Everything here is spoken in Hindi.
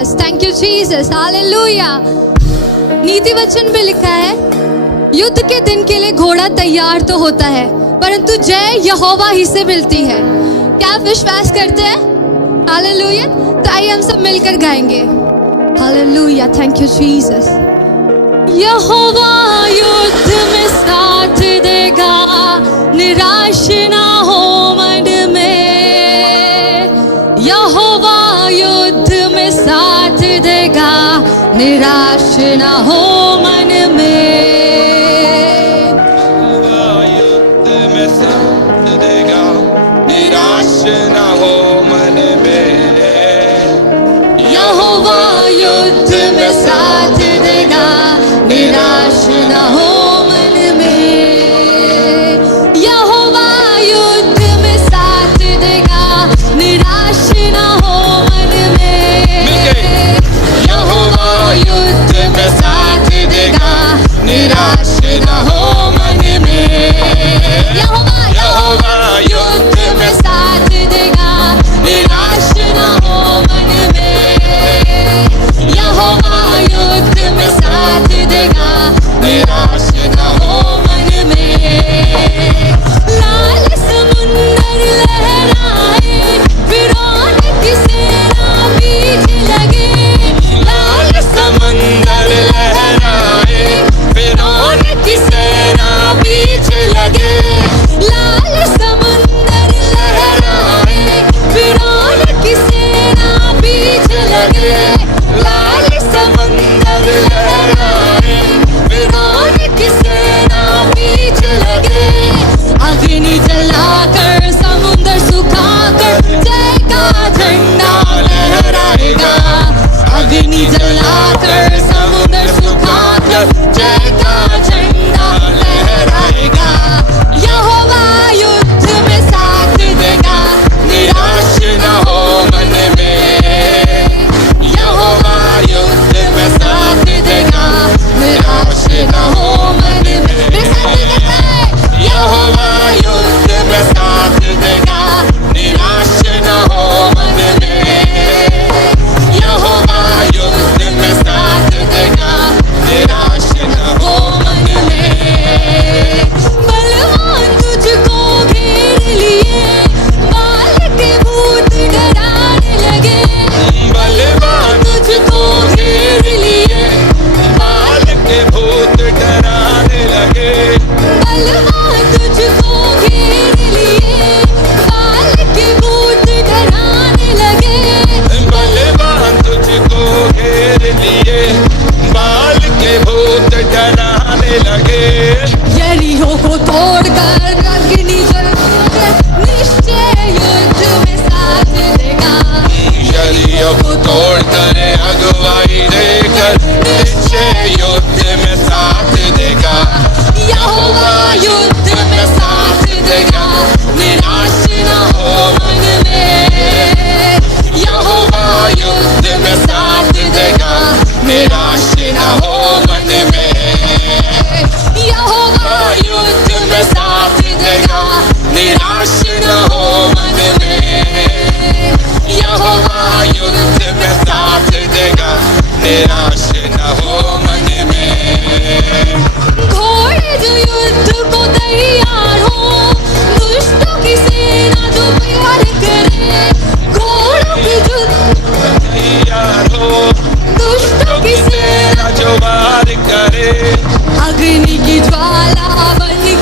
Thank you Jesus, hallelujah. नीति वचन में लिखा है, युद्ध के दिन के लिए घोड़ा तैयार तो होता है, परंतु जय यहोवा ही से मिलती है। क्या आप विश्वास करते हैं? हालेलुया। तो आइए हम सब मिलकर गाएंगे हालेलुया। Thank you Jesus. यहोवा युद्ध में साथ देगा, निराश ना हो मन में। यहोवा युद्ध में साथ देगा, निराश ना हो मन में। युद्ध में साथ देगा, निराश ना हो मन में। यहोवा युद्ध में साथ देगा, निराश ना हो मन में। यहोवा युद्ध में साथ देगा, निराश ना हो मन में। यहोवा युद्ध में साथ देगा, निराश ना हो मन में। यहोवा युद्ध में साथ देगा, निराश ना हो मन में। यहोवा युद्ध में साथ देगा, निराश ना हो मन में। लाल समुंदर लहराए, फिरौन की सेना बीच लगे। लाल समंदर लहराए, फिरौन की सेना बीच लगे। लाल समुंदर लहराए, फिरौन की सेना बीच लगे। लाल समंदर लहराए, फिरौन की सेना बीच लगे। अग्नि जलाकर समुंदर सुखाकर जय का झंडा लहराएगा। अग्नि जलाकर समुंदर सुखाकर जय का झंडा लहराएगा। यहोवा युद्ध में साथ देगा, निराश ना हो मन में। यहोवा युद्ध में साथ देगा, निराश ना हो मन में। मेरे साथ देता है, यहोवा युद्ध में साथ देगा, निराश ना हो मन में। यहोवा युद्ध में साथ देगा, निराश ना हो मन में। बलवान तुझको घेर लिए, बाल के भूत डराने लगे। बलवान तुझको घेर लिए, बाल के भूत डराने लगे। बलवान तुझको घेर लिए, बाल के भूत डराने लगे। बलवान तुझको घेर लिए, बाल के भूत डराने लगे। यरीहो को तोड़कर अग्नि जलाकर निश्चय युद्ध में साथ देगा। यरीहो को तोड़कर अगुवाई देकर निश्चय युद्ध में साथ देगा। यहोवा युद्ध में साथ देगा, निराश ना हो मन में। यहोवा युद्ध में साथ देगा, निराश ना हो मन में। यहोवा युद्ध में साथ देगा, निराश न हो मन में। यहोवा युद्ध में साथ देगा, निराश न हो मन में। घोड़े जो युद्ध को तैयार हो, दुष्टों की सेना जो प्यार करे। घोड़ों की युद्ध तैयार हो, दुष्टों की सेना जो वार करे। अग्नि की ज्वाला बन